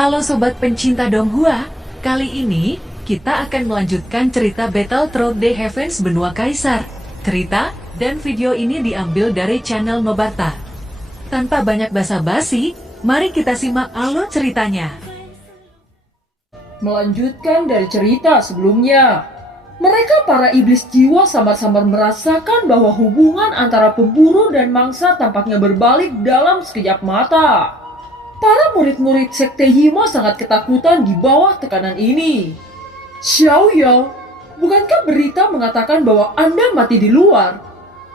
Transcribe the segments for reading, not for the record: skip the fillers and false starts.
Halo sobat pencinta Donghua, kali ini kita akan melanjutkan cerita Battle Through the Heavens Benua Kaisar. Cerita dan video ini diambil dari channel Mebarta. Tanpa banyak basa-basi, mari kita simak alur ceritanya. Melanjutkan dari cerita sebelumnya, mereka para iblis jiwa samar-samar merasakan bahwa hubungan antara pemburu dan mangsa tampaknya berbalik dalam sekejap mata. Para murid-murid Sekte Yimo sangat ketakutan di bawah tekanan ini. Xiao Yao, bukankah berita mengatakan bahwa Anda mati di luar?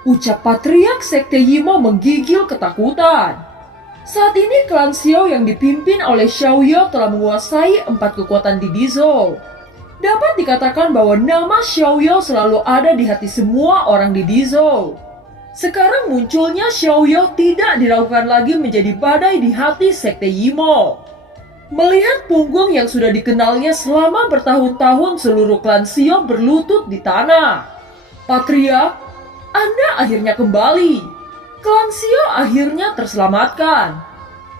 Ucap Patriark Sekte Yimo menggigil ketakutan. Saat ini klan Xiao yang dipimpin oleh Xiao Yao telah menguasai 4 kekuatan di Dizhou. Dapat dikatakan bahwa nama Xiao Yao selalu ada di hati semua orang di Dizhou. Sekarang munculnya Xiao Yao tidak diragukan lagi menjadi badai di hati Sekte Yimo. Melihat punggung yang sudah dikenalnya selama bertahun-tahun, seluruh klan Xiao berlutut di tanah. Patriark, Anda akhirnya kembali. Klan Xiao akhirnya terselamatkan.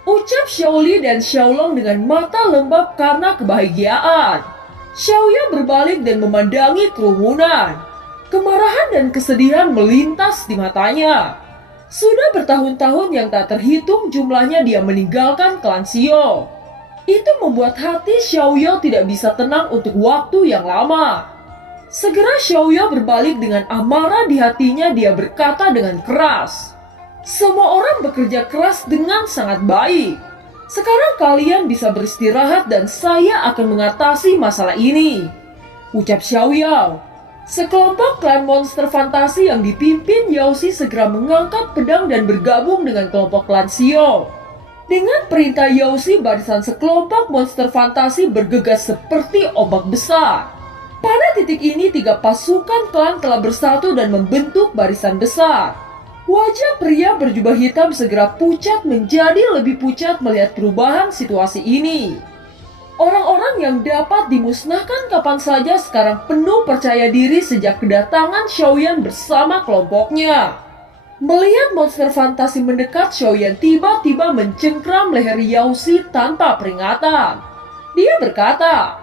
Ucap Xiaoli dan Xiaolong dengan mata lembab karena kebahagiaan. Xiao Yao berbalik dan memandangi kerumunan. Kemarahan dan kesedihan melintas di matanya. Sudah bertahun-tahun yang tak terhitung jumlahnya dia meninggalkan klan Xiao. Itu membuat hati Xiao Yao tidak bisa tenang untuk waktu yang lama. Segera Xiao Yao berbalik dengan amarah di hatinya. Dia berkata dengan keras, "Semua orang bekerja keras dengan sangat baik. Sekarang kalian bisa beristirahat dan saya akan mengatasi masalah ini." Ucap Xiao Yao. Sekelompok klan monster fantasi yang dipimpin Yaoshi segera mengangkat pedang dan bergabung dengan kelompok klan Xiao. Dengan perintah Yaoshi, barisan sekelompok monster fantasi bergegas seperti ombak besar. Pada titik ini 3 pasukan klan telah bersatu dan membentuk barisan besar. Wajah pria berjubah hitam segera pucat menjadi lebih pucat melihat perubahan situasi ini. Orang-orang yang dapat dimusnahkan kapan saja sekarang penuh percaya diri sejak kedatangan Xiaoyan bersama kelompoknya. Melihat monster fantasi mendekat, Xiaoyan tiba-tiba mencengkram leher Yaoshi tanpa peringatan. Dia berkata,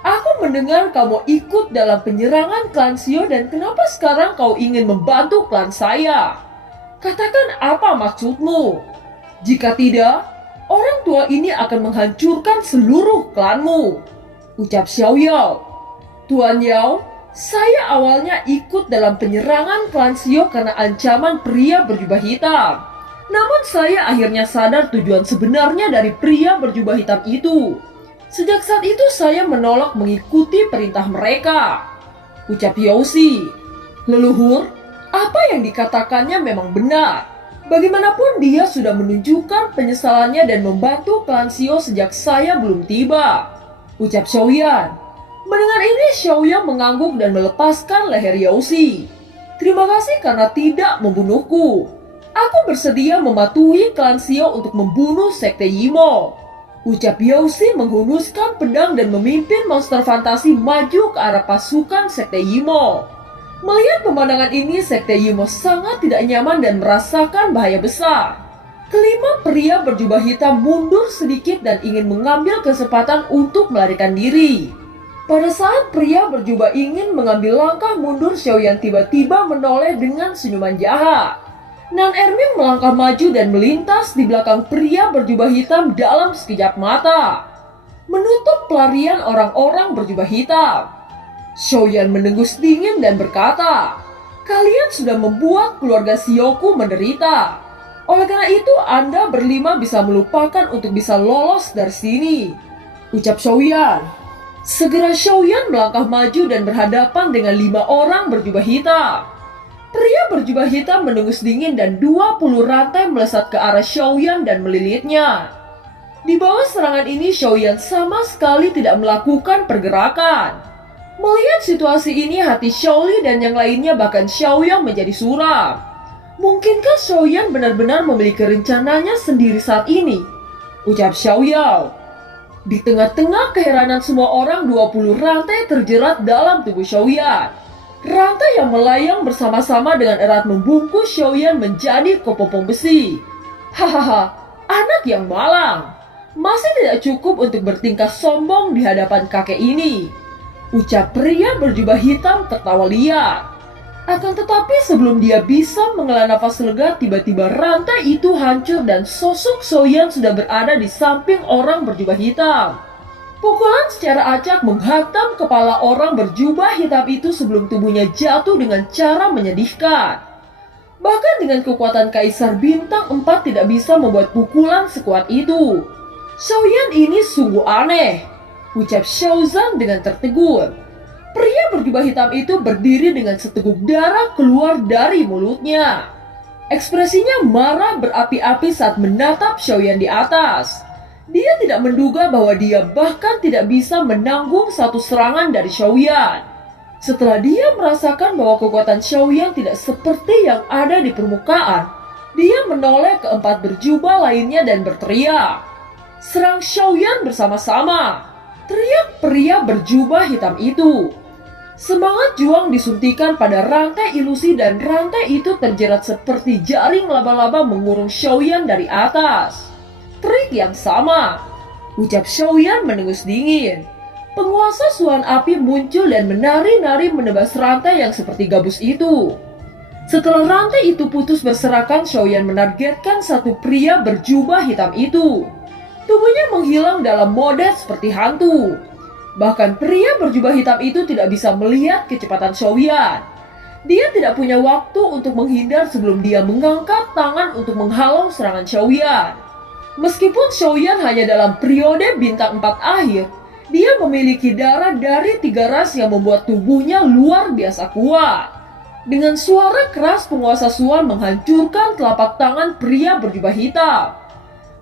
"Aku mendengar kamu ikut dalam penyerangan klan Xiao dan kenapa sekarang kau ingin membantu klan saya? Katakan apa maksudmu? Jika tidak, orang tua ini akan menghancurkan seluruh klanmu." Ucap Xiao Yao. "Tuan Yao, saya awalnya ikut dalam penyerangan klan Xiao karena ancaman pria berjubah hitam. Namun saya akhirnya sadar tujuan sebenarnya dari pria berjubah hitam itu. Sejak saat itu saya menolak mengikuti perintah mereka." Ucap Yaoshi. "Leluhur, apa yang dikatakannya memang benar. Bagaimanapun dia sudah menunjukkan penyesalannya dan membantu klan Xiao sejak saya belum tiba." Ucap Xiaoyan. Mendengar ini, Xiaoyan mengangguk dan melepaskan leher Yaoshi. "Terima kasih karena tidak membunuhku. Aku bersedia mematuhi klan Xiao untuk membunuh Sekte Yimo." Ucap Yaoshi menghunuskan pedang dan memimpin monster fantasi maju ke arah pasukan Sekte Yimo. Melihat pemandangan ini, Sekte Yimo sangat tidak nyaman dan merasakan bahaya besar. Kelima pria berjubah hitam mundur sedikit dan ingin mengambil kesempatan untuk melarikan diri. Pada saat pria berjubah ingin mengambil langkah mundur, Xiaoyan tiba-tiba menoleh dengan senyuman jahat. Nan Erming melangkah maju dan melintas di belakang pria berjubah hitam dalam sekejap mata, menutup pelarian orang-orang berjubah hitam. Xiaoyan mendengus dingin dan berkata, "Kalian sudah membuat keluarga Xiaoku menderita. Oleh karena itu, Anda berlima bisa melupakan untuk bisa lolos dari sini." Ucap Xiaoyan. Segera Xiaoyan melangkah maju dan berhadapan dengan 5 orang berjubah hitam. Pria berjubah hitam mendengus dingin dan 20 rantai melesat ke arah Xiaoyan dan melilitnya. Di bawah serangan ini, Xiaoyan sama sekali tidak melakukan pergerakan. Melihat situasi ini, hati Xiaoli dan yang lainnya bahkan Xiaoyan menjadi suram. Mungkinkah Xiaoyan benar-benar memiliki rencananya sendiri saat ini? Ucap Xiao Yao. Di tengah-tengah keheranan semua orang, 20 rantai terjerat dalam tubuh Xiaoyan. Rantai yang melayang bersama-sama dengan erat membungkus Xiaoyan menjadi kepompong besi. "Hahaha, anak yang malang. Masih tidak cukup untuk bertingkah sombong di hadapan kakek ini, ucap pria berjubah hitam tertawa liar. Akan tetapi sebelum dia bisa menghela nafas lega, tiba-tiba rantai itu hancur dan sosok Xiaoyan sudah berada di samping orang berjubah hitam. Pukulan secara acak menghantam kepala orang berjubah hitam itu sebelum tubuhnya jatuh dengan cara menyedihkan. Bahkan dengan kekuatan Kaisar Bintang 4 tidak bisa membuat pukulan sekuat itu. Xiaoyan ini sungguh aneh, ucap Xiaozan dengan tertegun. Pria berjubah hitam itu berdiri dengan seteguk darah keluar dari mulutnya. Ekspresinya marah berapi-api saat menatap Xiaoyan di atas. Dia tidak menduga bahwa dia bahkan tidak bisa menanggung satu serangan dari Xiaoyan. Setelah dia merasakan bahwa kekuatan Xiaoyan tidak seperti yang ada di permukaan, dia menoleh ke empat berjubah lainnya dan berteriak, "Serang Xiaoyan bersama-sama!" teriak pria berjubah hitam itu. Semangat juang disuntikan pada rantai ilusi dan rantai itu terjerat seperti jaring laba-laba mengurung Xiaoyan dari atas. Trik yang sama, ucap Xiaoyan menengus dingin. Penguasa Suan Api muncul dan menari-nari menebas rantai yang seperti gabus itu. Setelah rantai itu putus berserakan, Xiaoyan menargetkan satu pria berjubah hitam itu. Tubuhnya menghilang dalam mode seperti hantu. Bahkan pria berjubah hitam itu tidak bisa melihat kecepatan Xiaoyan. Dia tidak punya waktu untuk menghindar sebelum dia mengangkat tangan untuk menghalau serangan Xiaoyan. Meskipun Xiaoyan hanya dalam periode bintang 4 akhir, dia memiliki darah dari 3 ras yang membuat tubuhnya luar biasa kuat. Dengan suara keras penguasa Suan menghancurkan telapak tangan pria berjubah hitam.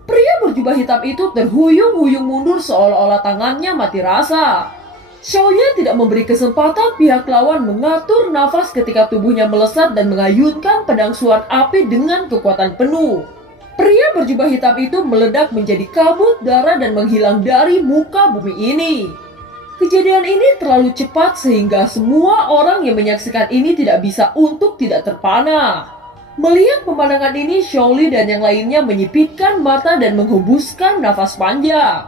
Pria berjubah hitam itu terhuyung-huyung mundur seolah-olah tangannya mati rasa. Xiaoyan tidak memberi kesempatan pihak lawan mengatur nafas ketika tubuhnya melesat dan mengayunkan pedang Suan Api dengan kekuatan penuh. Pria berjubah hitam itu meledak menjadi kabut darah dan menghilang dari muka bumi ini. Kejadian ini terlalu cepat sehingga semua orang yang menyaksikan ini tidak bisa untuk tidak terpana. Melihat pemandangan ini, Xiaoli dan yang lainnya menyipitkan mata dan menghembuskan nafas panjang.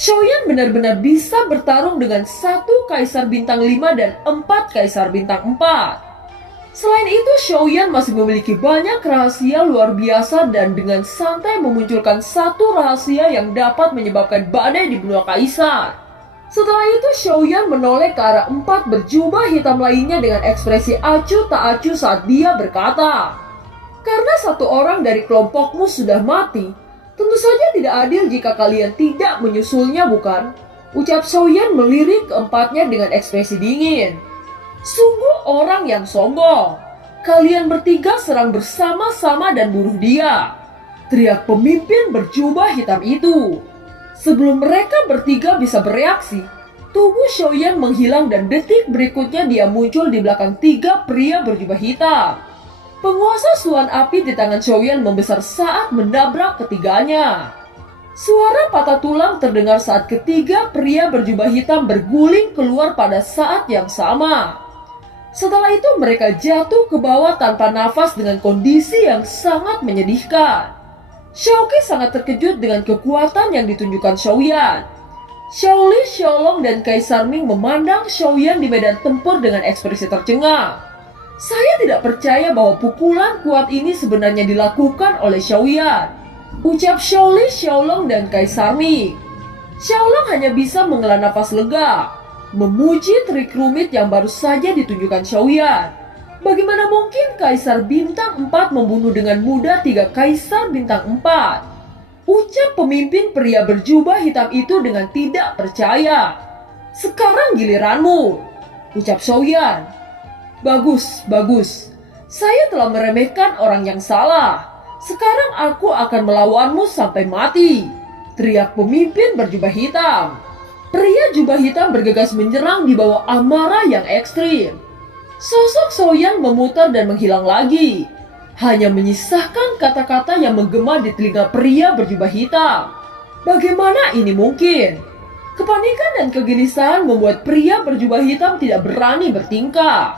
Xiaoyan benar-benar bisa bertarung dengan satu Kaisar Bintang 5 dan 4 Kaisar Bintang 4. Selain itu, Xiaoyan masih memiliki banyak rahasia luar biasa dan dengan santai memunculkan satu rahasia yang dapat menyebabkan badai di benua Kaisar. Setelah itu, Xiaoyan menoleh ke arah 4 berjubah hitam lainnya dengan ekspresi acuh tak acuh saat dia berkata, "Karena satu orang dari kelompokmu sudah mati, tentu saja tidak adil jika kalian tidak menyusulnya, bukan?" Ucap Xiaoyan melirik keempatnya dengan ekspresi dingin. "Sungguh orang yang sombong. Kalian bertiga serang bersama-sama dan bunuh dia," teriak pemimpin berjubah hitam itu. Sebelum mereka bertiga bisa bereaksi, tubuh Xiaoyan menghilang dan detik berikutnya dia muncul di belakang 3 pria berjubah hitam. Penguasa Suan Api di tangan Xiaoyan membesar saat menabrak ketiganya. Suara patah tulang terdengar saat ketiga pria berjubah hitam berguling keluar pada saat yang sama. Setelah itu mereka jatuh ke bawah tanpa nafas dengan kondisi yang sangat menyedihkan. Xiaoqi sangat terkejut dengan kekuatan yang ditunjukkan Xiaoyan. Xiaoli, Xiaolong, dan Kaisar Ming memandang Xiaoyan di medan tempur dengan ekspresi tercengang. "Saya tidak percaya bahwa pukulan kuat ini sebenarnya dilakukan oleh Xiaoyan," ucap Xiaoli, Xiaolong, dan Kaisar Ming. Xiaolong hanya bisa menghela nafas lega, memuji trik rumit yang baru saja ditunjukkan Xiaoyan. Bagaimana mungkin Kaisar Bintang 4 membunuh dengan mudah 3 Kaisar Bintang 4? Ucap pemimpin pria berjubah hitam itu dengan tidak percaya. "Sekarang giliranmu," ucap Xiaoyan. Bagus. Saya telah meremehkan orang yang salah. Sekarang aku akan melawanmu sampai mati," teriak pemimpin berjubah hitam. Pria jubah hitam bergegas menyerang di bawah amarah yang ekstrim. Sosok Xiaoyan memutar dan menghilang lagi. Hanya menyisahkan kata-kata yang menggema di telinga pria berjubah hitam. Bagaimana ini mungkin? Kepanikan dan kegelisahan membuat pria berjubah hitam tidak berani bertingkah.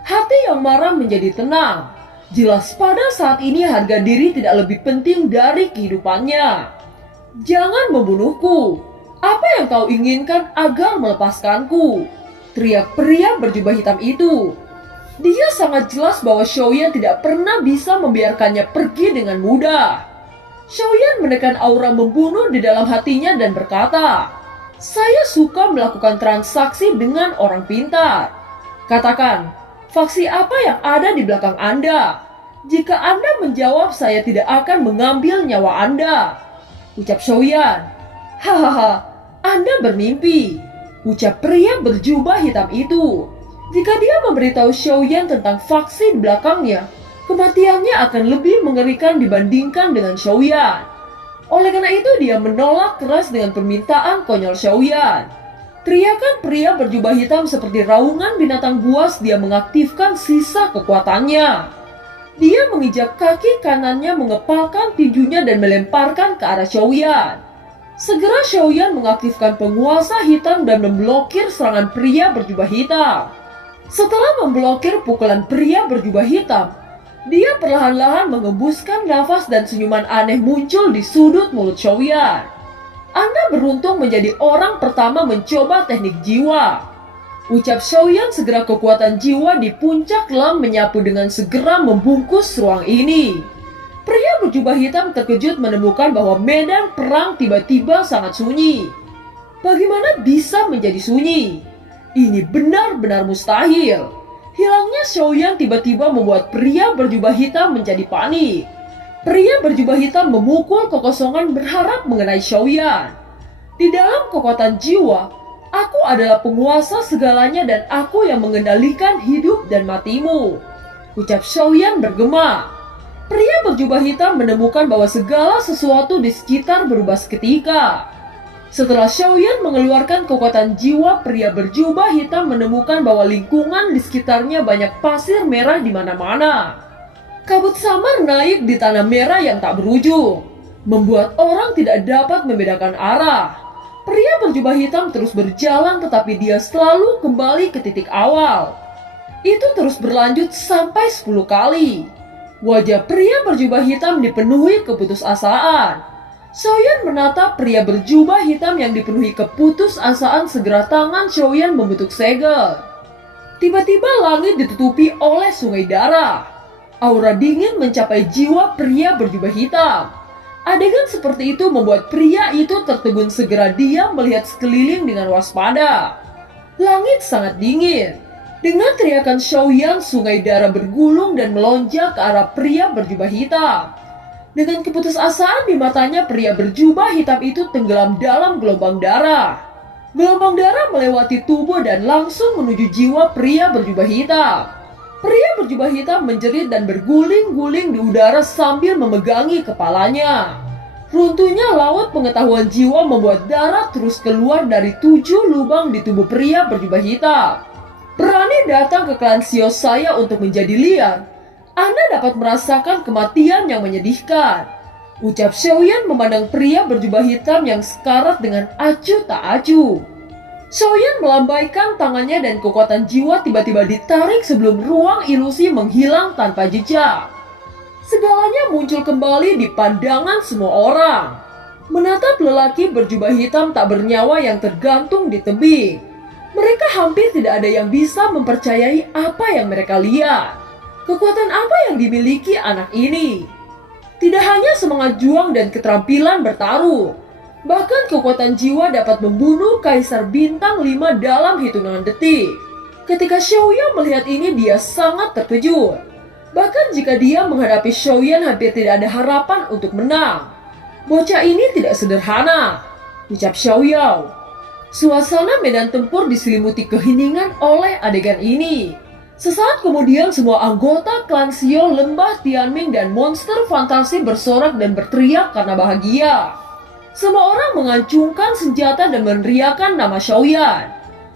Hati yang marah menjadi tenang. Jelas pada saat ini harga diri tidak lebih penting dari kehidupannya. "Jangan membunuhku. Apa yang kau inginkan agar melepaskanku?" teriak pria berjubah hitam itu. Dia sangat jelas bahwa Xiaoyan tidak pernah bisa membiarkannya pergi dengan mudah. Xiaoyan menekan aura membunuh di dalam hatinya dan berkata, "Saya suka melakukan transaksi dengan orang pintar. Katakan, faksi apa yang ada di belakang Anda? Jika Anda menjawab, saya tidak akan mengambil nyawa Anda." Ucap Xiaoyan. "Hahaha, Anda bermimpi," ucap pria berjubah hitam itu. Jika dia memberitahu Xiaoyan tentang faksi di belakangnya, kematiannya akan lebih mengerikan dibandingkan dengan Xiaoyan. Oleh karena itu dia menolak keras dengan permintaan konyol Xiaoyan. Teriakan pria berjubah hitam seperti raungan binatang buas. Dia mengaktifkan sisa kekuatannya. Dia menginjak kaki kanannya, mengepalkan tinjunya dan melemparkan ke arah Xiaoyan. Segera Xiaoyan mengaktifkan penguasa hitam dan memblokir serangan pria berjubah hitam. Setelah memblokir pukulan pria berjubah hitam, dia perlahan-lahan mengembuskan nafas dan senyuman aneh muncul di sudut mulut Xiaoyan. "Anda beruntung menjadi orang pertama mencoba teknik jiwa," ucap Xiaoyan. Segera kekuatan jiwa di puncak Lam menyapu dengan segera membungkus ruang ini. Pria berjubah hitam terkejut menemukan bahwa medan perang tiba-tiba sangat sunyi. Bagaimana bisa menjadi sunyi? Ini benar-benar mustahil. Hilangnya Xiaoyan tiba-tiba membuat pria berjubah hitam menjadi panik. Pria berjubah hitam memukul kekosongan berharap mengenai Xiaoyan. "Di dalam kekuatan jiwa, aku adalah penguasa segalanya dan aku yang mengendalikan hidup dan matimu," ucap Xiaoyan bergema. Pria berjubah hitam menemukan bahwa segala sesuatu di sekitar berubah seketika. Setelah Xiaoyan mengeluarkan kekuatan jiwa, pria berjubah hitam menemukan bahwa lingkungan di sekitarnya banyak pasir merah di mana-mana. Kabut samar naik di tanah merah yang tak berujung, membuat orang tidak dapat membedakan arah. Pria berjubah hitam terus berjalan, tetapi dia selalu kembali ke titik awal. Itu terus berlanjut sampai 10 kali. Wajah pria berjubah hitam dipenuhi keputusasaan. Xiaoyan menatap pria berjubah hitam yang dipenuhi keputusasaan. Segera tangan Xiaoyan membentuk segel. Tiba-tiba langit ditutupi oleh sungai darah. Aura dingin mencapai jiwa pria berjubah hitam. Adegan seperti itu membuat pria itu tertegun. Segera dia melihat sekeliling dengan waspada. Langit sangat dingin. Dengan teriakan Xiaoyan, sungai darah bergulung dan melonjak ke arah pria berjubah hitam. Dengan keputusasaan di matanya, pria berjubah hitam itu tenggelam dalam gelombang darah. Gelombang darah melewati tubuh dan langsung menuju jiwa pria berjubah hitam. Pria berjubah hitam menjerit dan berguling-guling di udara sambil memegangi kepalanya. Runtuhnya laut pengetahuan jiwa membuat darah terus keluar dari 7 lubang di tubuh pria berjubah hitam. "Berani datang ke klan Xiao saya untuk menjadi liar, Anda dapat merasakan kematian yang menyedihkan," ucap Xiaoyan memandang pria berjubah hitam yang sekarat dengan acuh tak acuh. Xiaoyan melambaikan tangannya dan kekuatan jiwa tiba-tiba ditarik sebelum ruang ilusi menghilang tanpa jejak. Segalanya muncul kembali di pandangan semua orang. Menatap lelaki berjubah hitam tak bernyawa yang tergantung di tebing. Mereka hampir tidak ada yang bisa mempercayai apa yang mereka lihat. Kekuatan apa yang dimiliki anak ini? Tidak hanya semangat juang dan keterampilan bertaruh, bahkan kekuatan jiwa dapat membunuh Kaisar Bintang 5 dalam hitungan detik. Ketika Xiaoyan melihat ini, dia sangat terkejut. Bahkan jika dia menghadapi Xiaoyan, hampir tidak ada harapan untuk menang. "Bocah ini tidak sederhana," ucap Xiaoyan. Suasana medan tempur diselimuti keheningan oleh adegan ini. Sesaat kemudian semua anggota klan Xiao, lembah Tianming, dan monster fantasi bersorak dan berteriak karena bahagia. Semua orang mengacungkan senjata dan meneriakkan nama Xiaoyan.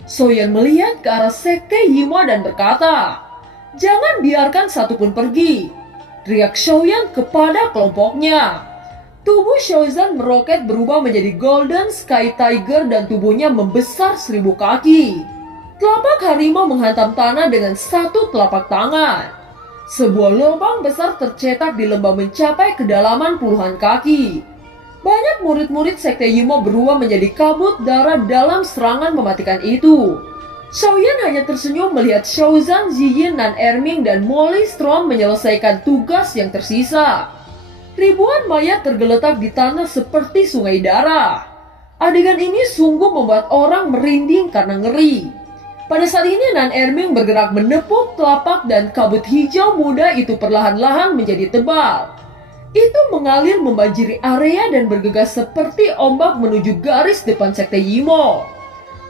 Xiaoyan melihat ke arah Sekte Yima dan berkata, "Jangan biarkan satupun pergi," teriak Xiaoyan kepada kelompoknya. Tubuh Xiaozan meroket berubah menjadi Golden Sky Tiger dan tubuhnya membesar 1000 kaki. Telapak harimau menghantam tanah dengan satu telapak tangan. Sebuah lubang besar tercetak di lembah mencapai kedalaman puluhan kaki. Banyak murid-murid sekte Yimo berubah menjadi kabut darah dalam serangan mematikan itu. Xiaoyan hanya tersenyum melihat Xiaozan, Ziyin, Nan Erming, dan Molly Strom menyelesaikan tugas yang tersisa. Ribuan mayat tergeletak di tanah seperti sungai darah. Adegan ini sungguh membuat orang merinding karena ngeri. Pada saat ini Nan Erming bergerak menepuk telapak dan kabut hijau muda itu perlahan-lahan menjadi tebal. Itu mengalir membanjiri area dan bergegas seperti ombak menuju garis depan sekte Yimo.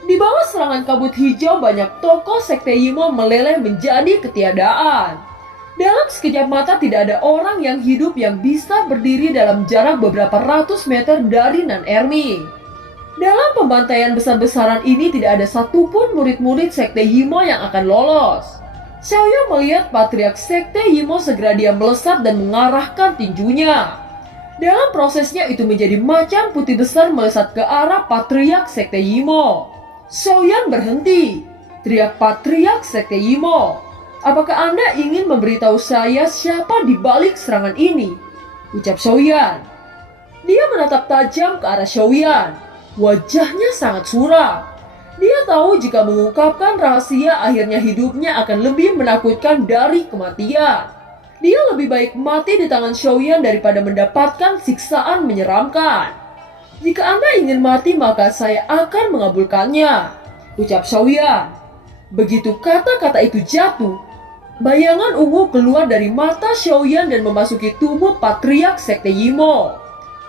Di bawah serangan kabut hijau banyak tokoh sekte Yimo meleleh menjadi ketiadaan. Dalam sekejap mata tidak ada orang yang hidup yang bisa berdiri dalam jarak beberapa ratus meter dari Nan Erming. Dalam pembantaian besar-besaran ini tidak ada satupun murid-murid sekte Yimo yang akan lolos. Xiaoyan melihat patriark sekte Yimo segera dia melesat dan mengarahkan tinjunya. Dalam prosesnya itu menjadi macan putih besar melesat ke arah patriark sekte Yimo. Xiaoyan berhenti. Teriak patriark sekte Yimo. Apakah Anda ingin memberitahu saya siapa di balik serangan ini? Ucap Xiaoyan. Dia menatap tajam ke arah Xiaoyan. Wajahnya sangat suram. Dia tahu jika mengungkapkan rahasia akhirnya hidupnya akan lebih menakutkan dari kematian. Dia lebih baik mati di tangan Xiaoyan daripada mendapatkan siksaan menyeramkan. Jika Anda ingin mati maka saya akan mengabulkannya, ucap Xiaoyan. Begitu kata-kata itu jatuh, bayangan ungu keluar dari mata Xiaoyan dan memasuki tubuh patriark sekte Yimo.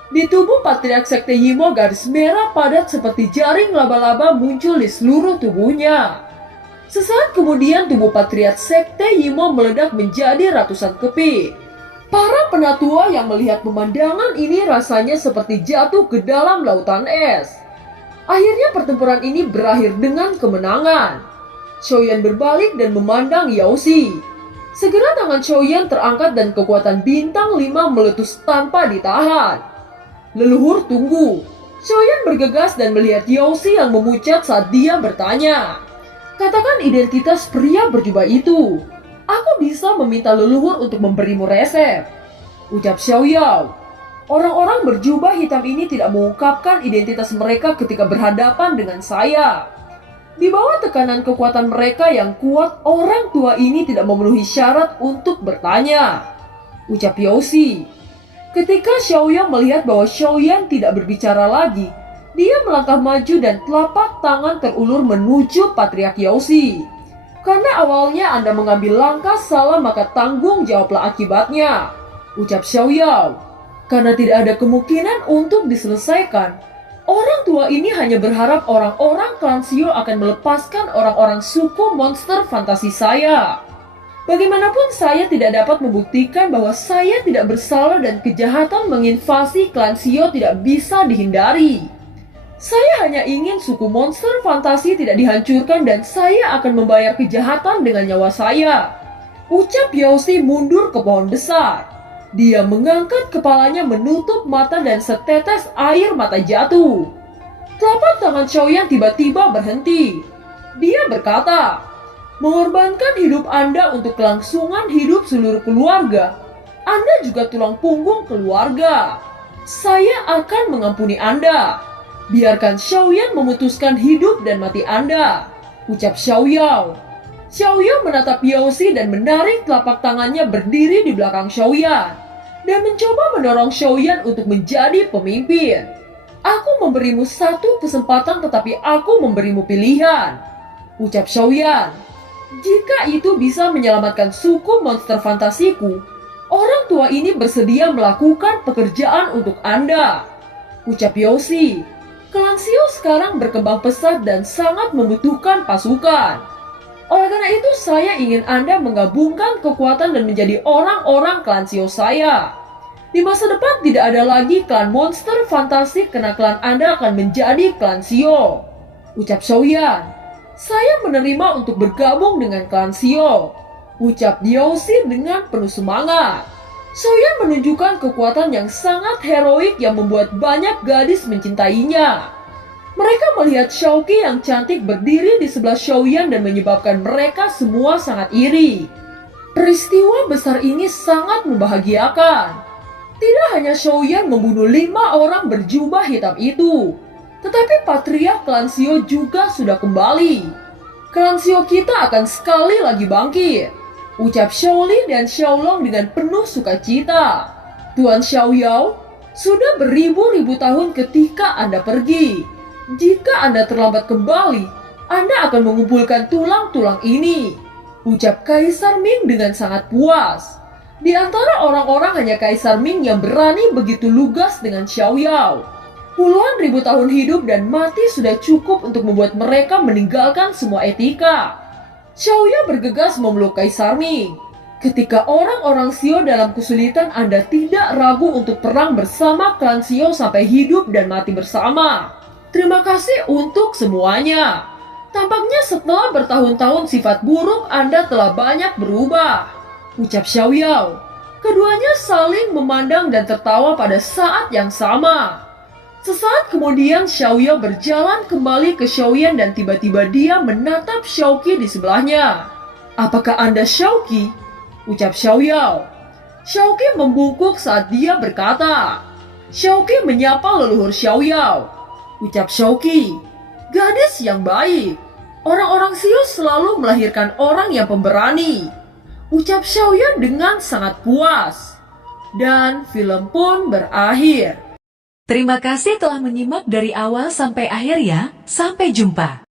Di tubuh patriark sekte Yimo garis merah padat seperti jaring laba-laba muncul di seluruh tubuhnya. Sesaat kemudian tubuh patriark sekte Yimo meledak menjadi ratusan keping. Para penatua yang melihat pemandangan ini rasanya seperti jatuh ke dalam lautan es. Akhirnya pertempuran ini berakhir dengan kemenangan. Xiaoyan berbalik dan memandang Yaoxi. Segera tangan Xiaoyan terangkat dan kekuatan bintang 5 meletus tanpa ditahan. Leluhur tunggu. Xiaoyan bergegas dan melihat Yaoxi yang memucat saat dia bertanya. Katakan identitas pria berjubah itu. Aku bisa meminta leluhur untuk memberimu resep, ucap Xiaoyao. Orang-orang berjubah hitam ini tidak mengungkapkan identitas mereka ketika berhadapan dengan saya. Di bawah tekanan kekuatan mereka yang kuat, orang tua ini tidak memenuhi syarat untuk bertanya, ucap Yaoxi. Ketika Xiaoyan melihat bahwa Xiaoyan tidak berbicara lagi, dia melangkah maju dan telapak tangan terulur menuju patriark Yaoxi. Karena awalnya Anda mengambil langkah salah maka tanggung jawablah akibatnya, ucap Xiaoyao. Karena tidak ada kemungkinan untuk diselesaikan, orang tua ini hanya berharap orang-orang klan Xiao akan melepaskan orang-orang suku monster fantasi saya. Bagaimanapun saya tidak dapat membuktikan bahwa saya tidak bersalah dan kejahatan menginvasi klan Xiao tidak bisa dihindari. Saya hanya ingin suku monster fantasi tidak dihancurkan dan saya akan membayar kejahatan dengan nyawa saya, ucap Yaoxi mundur ke pohon besar. Dia mengangkat kepalanya menutup mata dan setetes air mata jatuh. Telapak tangan Xiaoyan tiba-tiba berhenti. Dia berkata, mengorbankan hidup Anda untuk kelangsungan hidup seluruh keluarga. Anda juga tulang punggung keluarga. Saya akan mengampuni Anda. Biarkan Xiaoyan memutuskan hidup dan mati Anda, ucap Xiaoyao. Xiaoyao menatap Yaoxi dan menarik telapak tangannya berdiri di belakang Xiaoyan dan mencoba mendorong Xiaoyan untuk menjadi pemimpin. Aku memberimu satu kesempatan tetapi aku memberimu pilihan, ucap Xiaoyan. Jika itu bisa menyelamatkan suku monster fantasiku, orang tua ini bersedia melakukan pekerjaan untuk Anda, ucap Yaoxi. Klan Xiao sekarang berkembang pesat dan sangat membutuhkan pasukan. Oleh karena itu saya ingin Anda menggabungkan kekuatan dan menjadi orang-orang klan Xiao saya. Di masa depan tidak ada lagi klan monster fantasi karena klan Anda akan menjadi klan Xiao, ucap Xiaoyan. Saya menerima untuk bergabung dengan klan Xiao, ucap Yaoxi dengan penuh semangat. Xiaoyan menunjukkan kekuatan yang sangat heroik yang membuat banyak gadis mencintainya. Mereka melihat Xiaoqi yang cantik berdiri di sebelah Xiaoyan dan menyebabkan mereka semua sangat iri. Peristiwa besar ini sangat membahagiakan. Tidak hanya Xiaoyan membunuh 5 orang berjubah hitam itu, tetapi Patriark klan Xiao juga sudah kembali. Klan Xiao kita akan sekali lagi bangkit, ucap Xiaoli dan Xiaolong dengan penuh sukacita. Tuan Xiaoyao, sudah beribu-ribu tahun ketika Anda pergi. Jika Anda terlambat kembali, Anda akan mengumpulkan tulang-tulang ini, ucap Kaisar Ming dengan sangat puas. Di antara orang-orang hanya Kaisar Ming yang berani begitu lugas dengan Xiaoyao. Puluhan ribu tahun hidup dan mati sudah cukup untuk membuat mereka meninggalkan semua etika. Xiaoyao bergegas memeluk Kaisar Ming. Ketika orang-orang Xiao dalam kesulitan, Anda tidak ragu untuk perang bersama klan Xiao sampai hidup dan mati bersama. Terima kasih untuk semuanya. Tampaknya setelah bertahun-tahun sifat buruk Anda telah banyak berubah, ucap Xiaoyao. Keduanya saling memandang dan tertawa pada saat yang sama. Sesaat kemudian Xiaoyao berjalan kembali ke Xiaoyan dan tiba-tiba dia menatap Xiaoqi di sebelahnya. Apakah Anda Xiaoqi? Ucap Xiaoyao. Xiaoqi membungkuk saat dia berkata. Xiaoqi menyapa leluhur Xiaoyao. Ucap Xiaoqi. Gadis yang baik. Orang-orang Xiao selalu melahirkan orang yang pemberani, ucap Xiaoyan dengan sangat puas. Dan film pun berakhir. Terima kasih telah menyimak dari awal sampai akhir ya. Sampai jumpa.